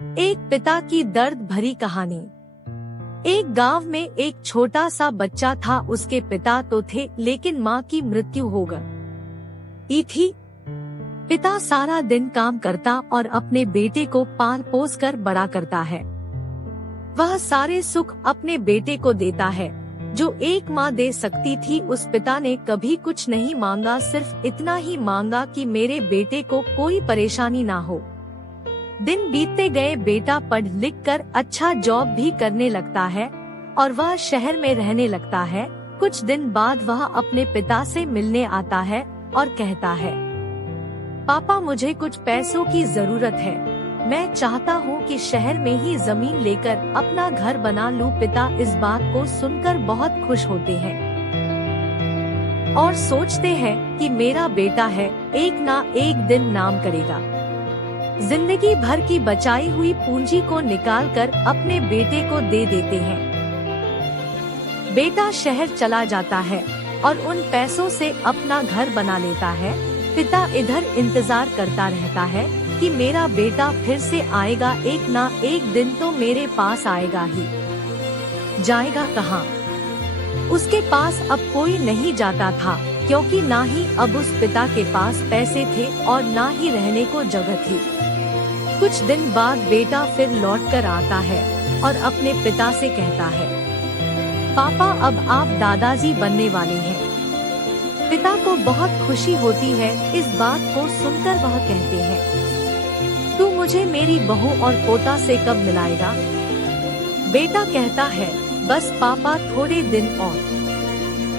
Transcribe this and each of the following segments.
एक पिता की दर्द भरी कहानी। एक गांव में एक छोटा सा बच्चा था। उसके पिता तो थे, लेकिन माँ की मृत्यु हो गई थी। पिता सारा दिन काम करता और अपने बेटे को पाल पोस कर बड़ा करता है। वह सारे सुख अपने बेटे को देता है जो एक माँ दे सकती थी। उस पिता ने कभी कुछ नहीं मांगा, सिर्फ इतना ही मांगा कि मेरे बेटे को कोई परेशानी ना हो। दिन बीतते गए, बेटा पढ़ लिख कर अच्छा जॉब भी करने लगता है और वह शहर में रहने लगता है। कुछ दिन बाद वह अपने पिता से मिलने आता है और कहता है, पापा मुझे कुछ पैसों की जरूरत है। मैं चाहता हूँ कि शहर में ही जमीन लेकर अपना घर बना लूँ। पिता इस बात को सुनकर बहुत खुश होते हैं और सोचते हैं कि मेरा बेटा है, एक ना एक दिन नाम करेगा। जिंदगी भर की बचाई हुई पूंजी को निकालकर अपने बेटे को दे देते हैं। बेटा शहर चला जाता है और उन पैसों से अपना घर बना लेता है। पिता इधर इंतजार करता रहता है कि मेरा बेटा फिर से आएगा, एक ना एक दिन तो मेरे पास आएगा ही। जाएगा कहाँ? उसके पास अब कोई नहीं जाता था, क्योंकि ना ही अब उस पिता के पास पैसे थे और ना ही रहने को जगह थी। कुछ दिन बाद बेटा फिर लौट कर आता है और अपने पिता से कहता है, पापा अब आप दादाजी बनने वाले हैं। पिता को बहुत खुशी होती है। इस बात को सुनकर वह कहते हैं, तू मुझे मेरी बहू और पोता से कब मिलाएगा? बेटा कहता है, बस पापा थोड़े दिन और।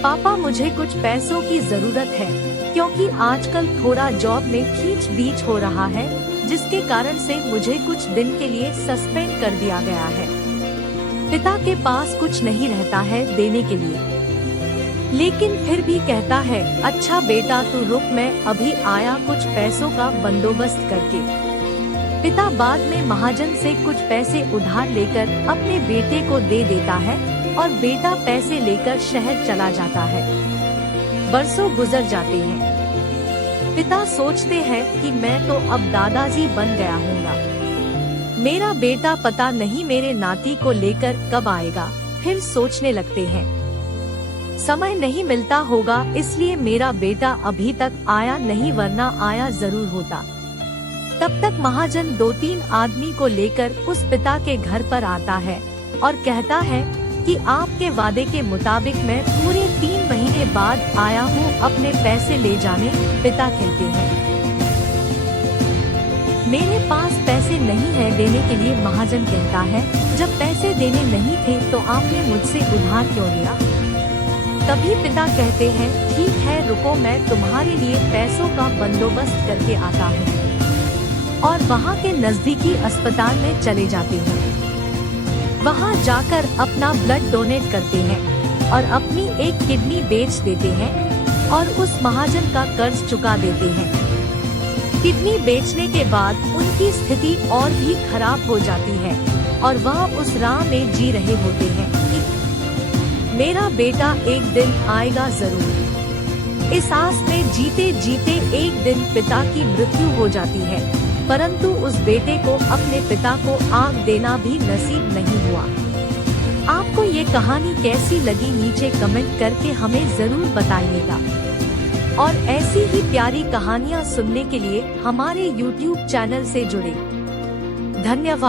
पापा मुझे कुछ पैसों की जरूरत है, क्योंकि आजकल थोड़ा जॉब में खींच बीच हो रहा है, जिसके कारण से मुझे कुछ दिन के लिए सस्पेंड कर दिया गया है। पिता के पास कुछ नहीं रहता है देने के लिए, लेकिन फिर भी कहता है, अच्छा बेटा तू रुक, मैं अभी आया कुछ पैसों का बंदोबस्त करके। पिता बाद में महाजन से कुछ पैसे उधार लेकर अपने बेटे को दे देता है और बेटा पैसे लेकर शहर चला जाता है। बरसों गुजर जाते हैं। पिता सोचते हैं कि मैं तो अब दादाजी बन गया हूँगा। मेरा बेटा पता नहीं मेरे नाती को लेकर कब आएगा। फिर सोचने लगते हैं, समय नहीं मिलता होगा, इसलिए मेरा बेटा अभी तक आया नहीं, वरना आया जरूर होता। तब तक महाजन 2-3 आदमी को लेकर उस पिता के घर पर आता है और कहता है कि आपके वादे के मुताबिक मैं पूरे 3 महीने बाद आया हूँ अपने पैसे ले जाने। पिता कहते हैं, मेरे पास पैसे नहीं है देने के लिए। महाजन कहता है, जब पैसे देने नहीं थे तो आपने मुझसे उधार क्यों लिया? तभी पिता कहते हैं, ठीक है रुको, मैं तुम्हारे लिए पैसों का बंदोबस्त करके आता हूँ। और वहाँ के नजदीकी अस्पताल में चले जाते हैं। वहाँ जाकर अपना ब्लड डोनेट करते हैं और अपनी एक किडनी बेच देते हैं और उस महाजन का कर्ज चुका देते हैं। किडनी बेचने के बाद उनकी स्थिति और भी खराब हो जाती है और वह उस राह में जी रहे होते हैं कि मेरा बेटा एक दिन आएगा जरूर। इस आस में जीते जीते एक दिन पिता की मृत्यु हो जाती है, परंतु उस बेटे को अपने पिता को आग देना भी नसीब नहीं हुआ। आपको ये कहानी कैसी लगी नीचे कमेंट करके हमें जरूर बताइएगा। और ऐसी ही प्यारी कहानियाँ सुनने के लिए हमारे YouTube चैनल से जुड़े। धन्यवाद।